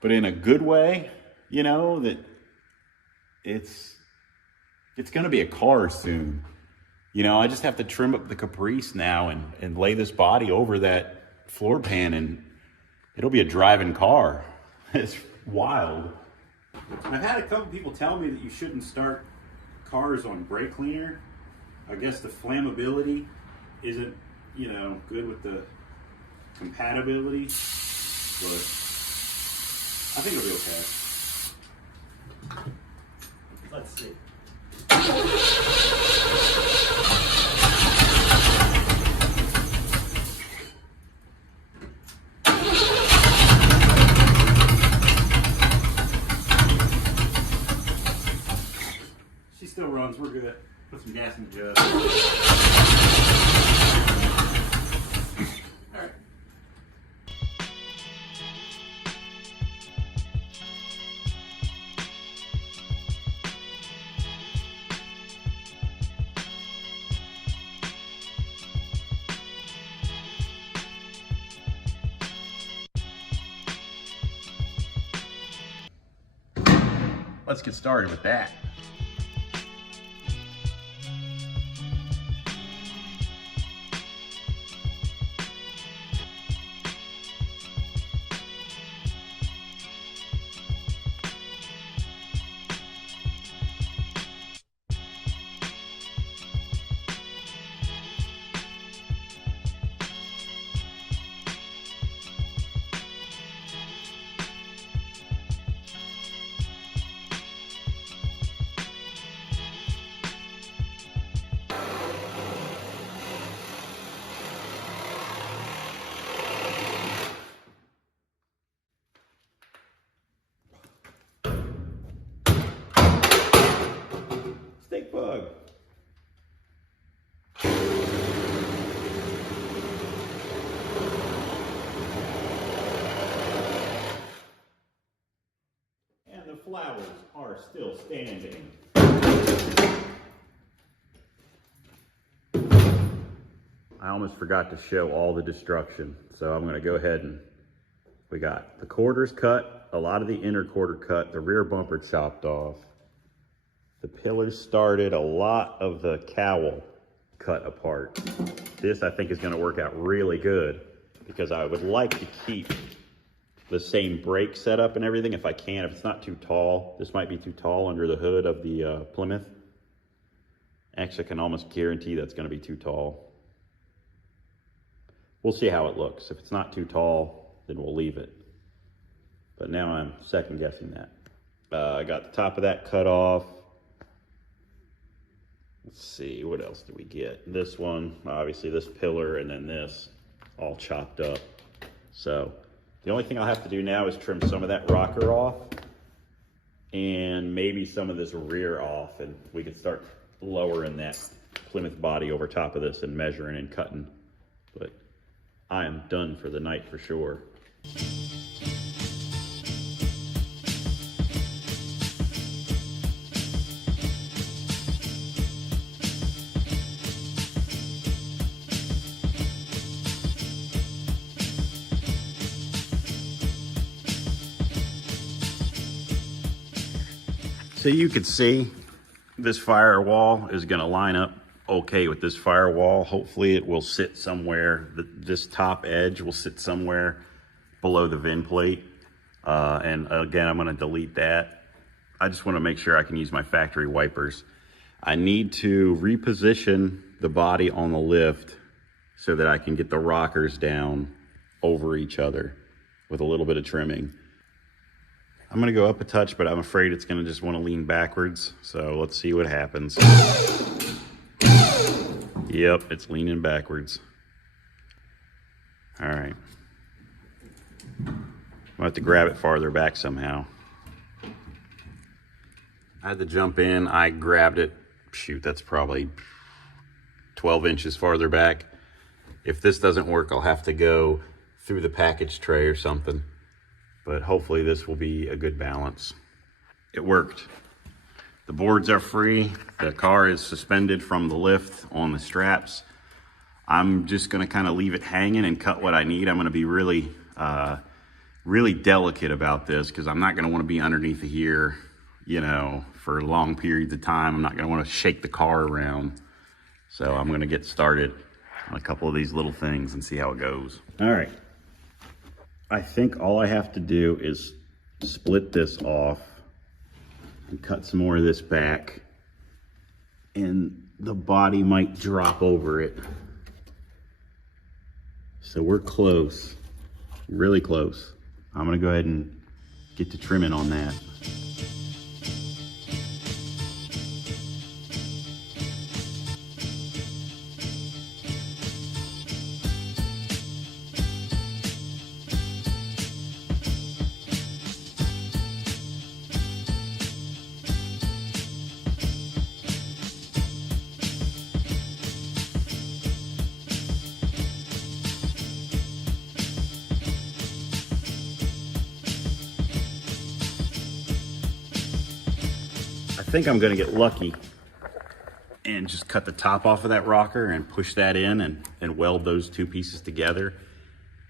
but in a good way, you know, that it's gonna be a car soon. You know, I just have to trim up the caprice now and lay this body over that floor pan, and it'll be a driving car. It's wild. I've had a couple people tell me that you shouldn't start cars on brake cleaner. I guess the flammability isn't, you know, good with the compatibility, but I think it'll be okay. Let's see. She still runs, we're good. Put some gas in the jug. All right. Let's get started with that. Stink bug. And the flowers are still standing. I almost forgot to show all the destruction, so I'm going to go ahead and we got the quarters cut, a lot of the inner quarter cut, the rear bumper chopped off. The pillars started, a lot of the cowl cut apart. This I think is gonna work out really good because I would like to keep the same brake setup and everything if I can. If it's not too tall, this might be too tall under the hood of the Plymouth. Actually, I can almost guarantee that's gonna be too tall. We'll see how it looks. If it's not too tall, then we'll leave it. But now I'm second guessing that. I got the top of that cut off. Let's see, what else did we get? This one, obviously this pillar, and then this, all chopped up. So the only thing I'll have to do now is trim some of that rocker off and maybe some of this rear off, and we can start lowering that Plymouth body over top of this and measuring and cutting. But I am done for the night for sure. So you could see this firewall is going to line up okay with this firewall. Hopefully it will sit somewhere, this top edge will sit somewhere below the VIN plate. And again, I'm going to delete that. I just want to make sure I can use my factory wipers. I need to reposition the body on the lift so that I can get the rockers down over each other with a little bit of trimming. I'm gonna go up a touch, but I'm afraid it's gonna just wanna lean backwards. So let's see what happens. Yep, it's leaning backwards. All right. I'll have to grab it farther back somehow. I had to jump in, I grabbed it. Shoot, that's probably 12 inches farther back. If this doesn't work, I'll have to go through the package tray or something. But hopefully this will be a good balance. It worked. The boards are free. The car is suspended from the lift on the straps. I'm just gonna kind of leave it hanging and cut what I need. I'm gonna be really delicate about this because I'm not gonna wanna be underneath here, you know, for long periods of time. I'm not gonna wanna shake the car around. So I'm gonna get started on a couple of these little things and see how it goes. All right. I think all I have to do is split this off and cut some more of this back, and the body might drop over it. So we're close, really close. I'm gonna go ahead and get to trimming on that. I think I'm gonna get lucky and just cut the top off of that rocker and push that in and weld those two pieces together.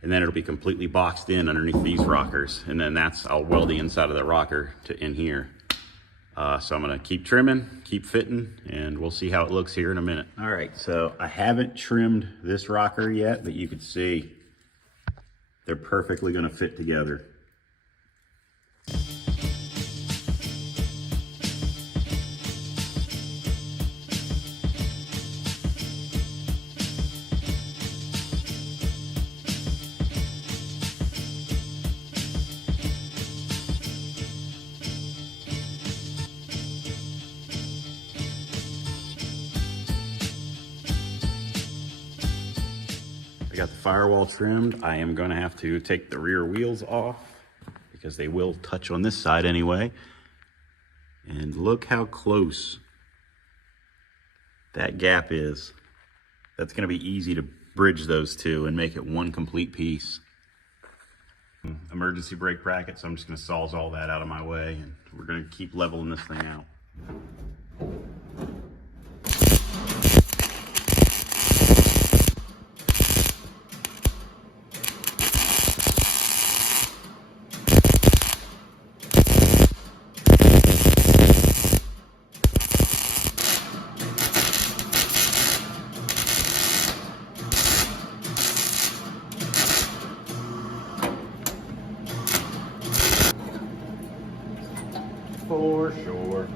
And then it'll be completely boxed in underneath these rockers. And then I'll weld the inside of the rocker to in here. So I'm gonna keep trimming, keep fitting, and we'll see how it looks here in a minute. All right, so I haven't trimmed this rocker yet, but you can see they're perfectly gonna fit together. I got the firewall trimmed. I am gonna have to take the rear wheels off because they will touch on this side anyway. And look how close that gap is. That's gonna be easy to bridge those two and make it one complete piece. Emergency brake bracket, so I'm just gonna saws all that out of my way, and we're gonna keep leveling this thing out. For sure.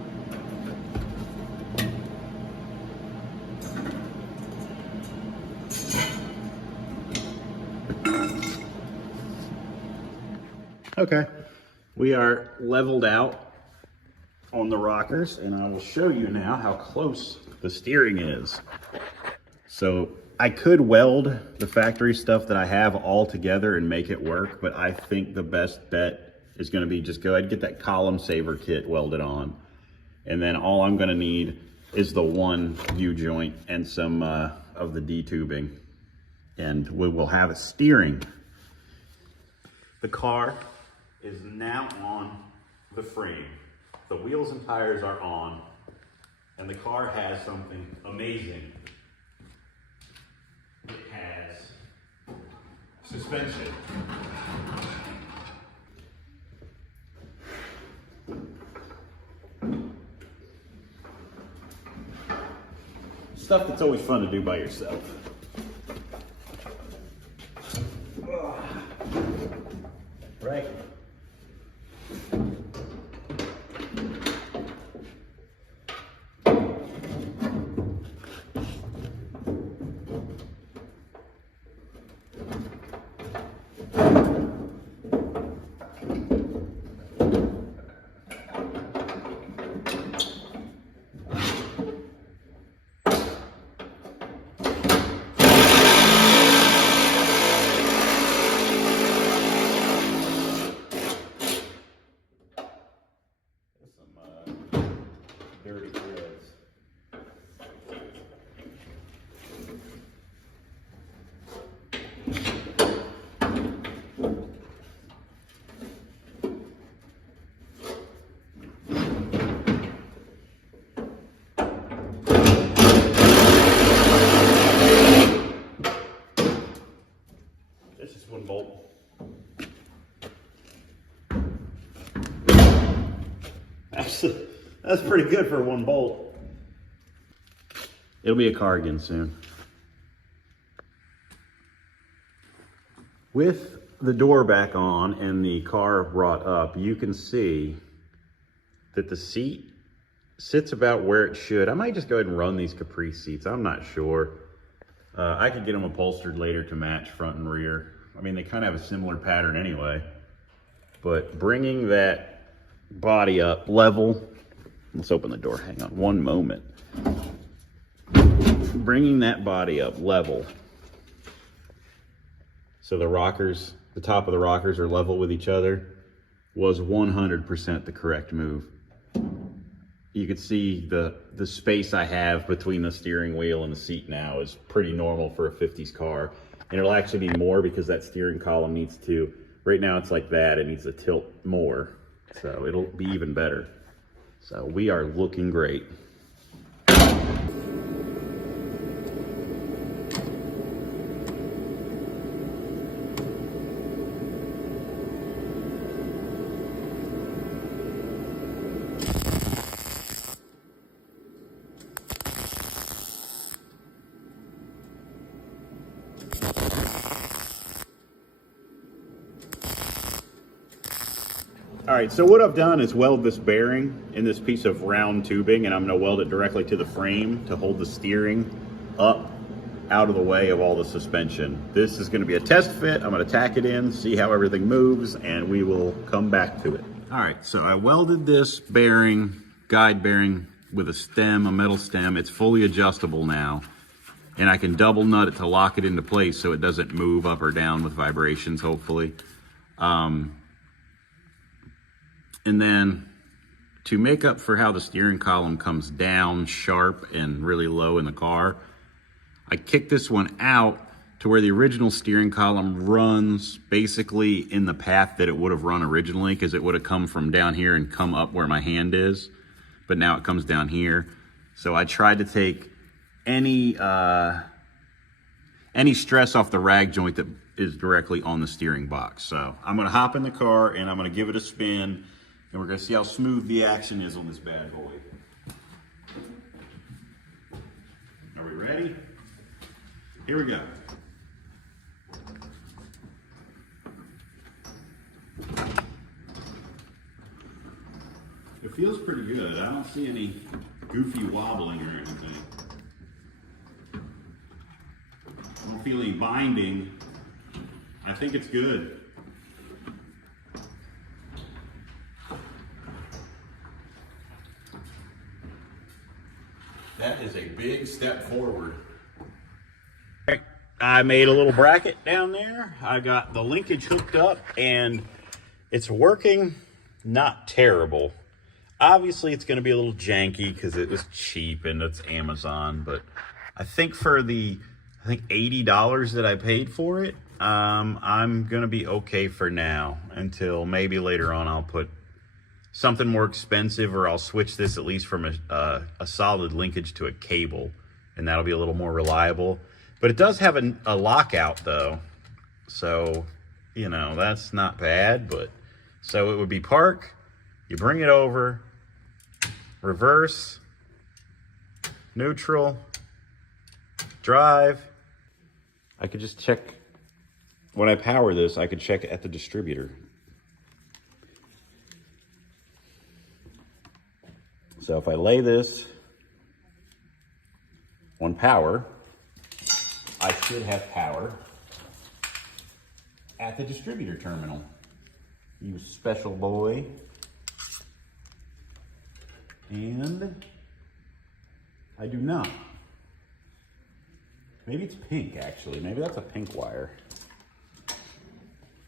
Okay, we are leveled out on the rockers, and I will show you now how close the steering is. So I could weld the factory stuff that I have all together and make it work, but I think the best bet is gonna be just go ahead and get that column saver kit welded on. And then all I'm gonna need is the one U-joint and some of the D-tubing. And we will have a steering. The car is now on the frame. The wheels and tires are on, and the car has something amazing. It has suspension. Stuff that's always fun to do by yourself. Right? Dirty threads. That's just one bolt. Actually, that's pretty good for one bolt. It'll be a car again soon. With the door back on and the car brought up, you can see that the seat sits about where it should. I might just go ahead and run these Caprice seats. I'm not sure. I could get them upholstered later to match front and rear. I mean, they kind of have a similar pattern anyway. But bringing that body up level, let's open the door, hang on one moment. Bringing that body up level, so the rockers, the top of the rockers are level with each other, was 100% the correct move. You can see the space I have between the steering wheel and the seat now is pretty normal for a 50s car. And it'll actually be more because that steering column needs to, right now it's like that, it needs to tilt more. So it'll be even better. So we are looking great. All right, so what I've done is weld this bearing in this piece of round tubing, and I'm gonna weld it directly to the frame to hold the steering up out of the way of all the suspension. This is gonna be a test fit. I'm gonna tack it in, see how everything moves, and we will come back to it. All right, so I welded this bearing, guide bearing, with a stem, a metal stem. It's fully adjustable now, and I can double nut it to lock it into place so it doesn't move up or down with vibrations, hopefully. And then to make up for how the steering column comes down sharp and really low in the car, I kicked this one out to where the original steering column runs basically in the path that it would have run originally, because it would have come from down here and come up where my hand is, but now it comes down here. So I tried to take any stress off the rag joint that is directly on the steering box. So I'm gonna hop in the car and I'm gonna give it a spin, and we're gonna see how smooth the action is on this bad boy. Are we ready? Here we go. It feels pretty good. I don't see any goofy wobbling or anything. I don't feel any binding. I think it's good. That is a big step forward. I made a little bracket down there. I got the linkage hooked up and it's working. Not terrible. Obviously it's going to be a little janky because it was cheap and it's Amazon, but I think for the $80 that I paid for it, I'm going to be okay for now, until maybe later on I'll put something more expensive, or I'll switch this at least from a solid linkage to a cable, and that'll be a little more reliable. But it does have a lockout though, so you know, that's not bad. But so it would be park, you bring it over, reverse, neutral, drive. I could just check, when I power this, I could check at the distributor. So if I lay this on power, I should have power at the distributor terminal. You special boy. And I do not. Maybe it's pink, actually. Maybe that's a pink wire.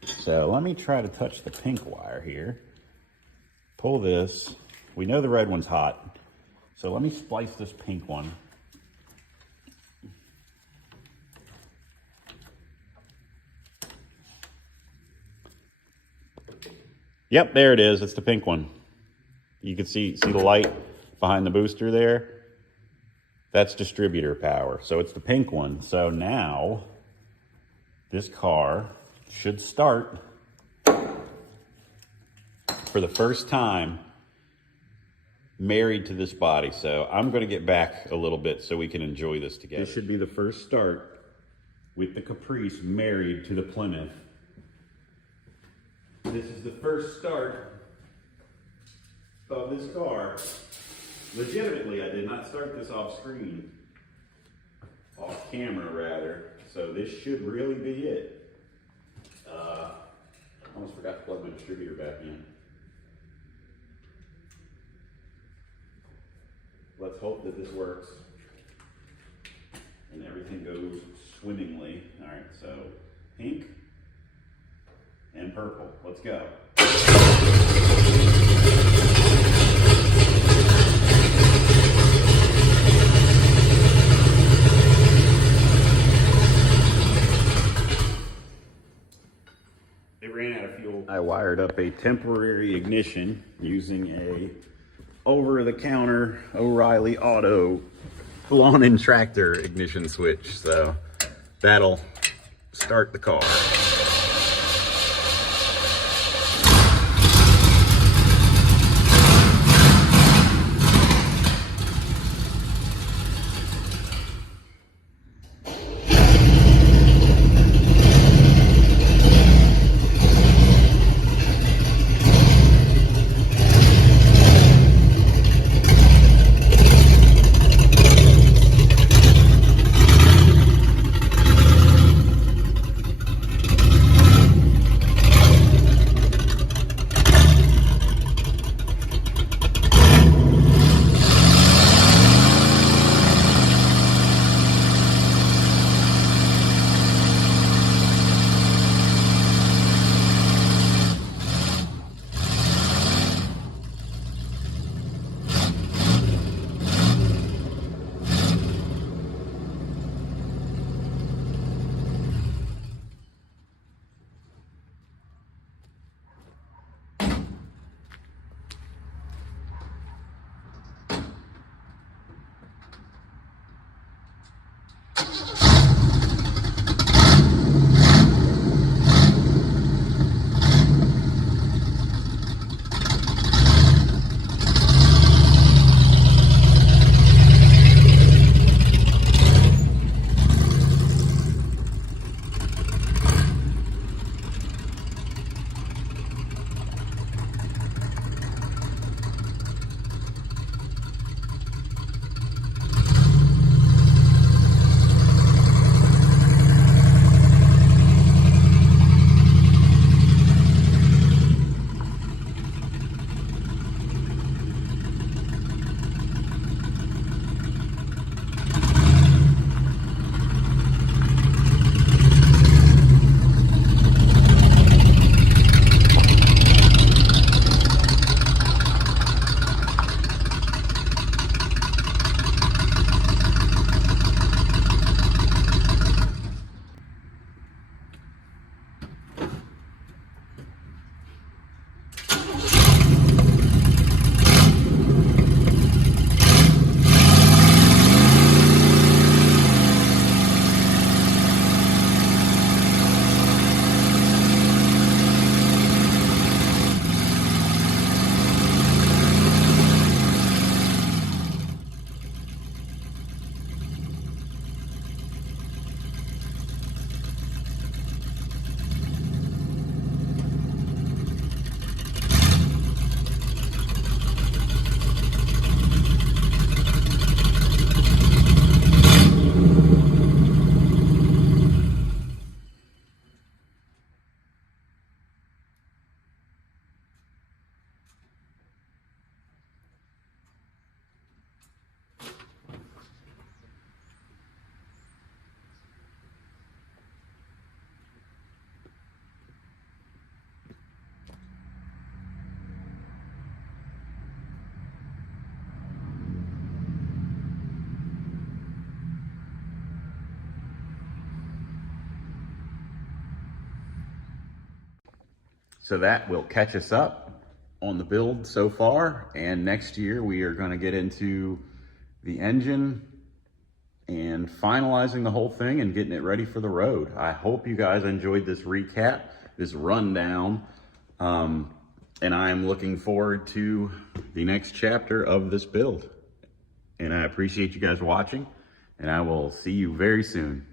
So let me try to touch the pink wire here. Pull this. We know the red one's hot. So let me splice this pink one. Yep, there it is. It's the pink one. You can see the light behind the booster there. That's distributor power. So it's the pink one. So now this car should start for the first time married to this body. So I'm going to get back a little bit so we can enjoy this together. This should be the first start with the Caprice married to the Plymouth. This is the first start of this car. Legitimately, I did not start this off screen, off camera rather, so this should really be it. I almost forgot to plug my distributor back in. Let's hope that this works and everything goes swimmingly. All right, so pink and purple. Let's go. It ran out of fuel. I wired up a temporary ignition using a over-the-counter O'Reilly Auto lawn and tractor ignition switch. So that'll start the car. So that will catch us up on the build so far. And next year we are going to get into the engine and finalizing the whole thing and getting it ready for the road. I hope you guys enjoyed this recap, this rundown. And I'm looking forward to the next chapter of this build. And I appreciate you guys watching, and I will see you very soon.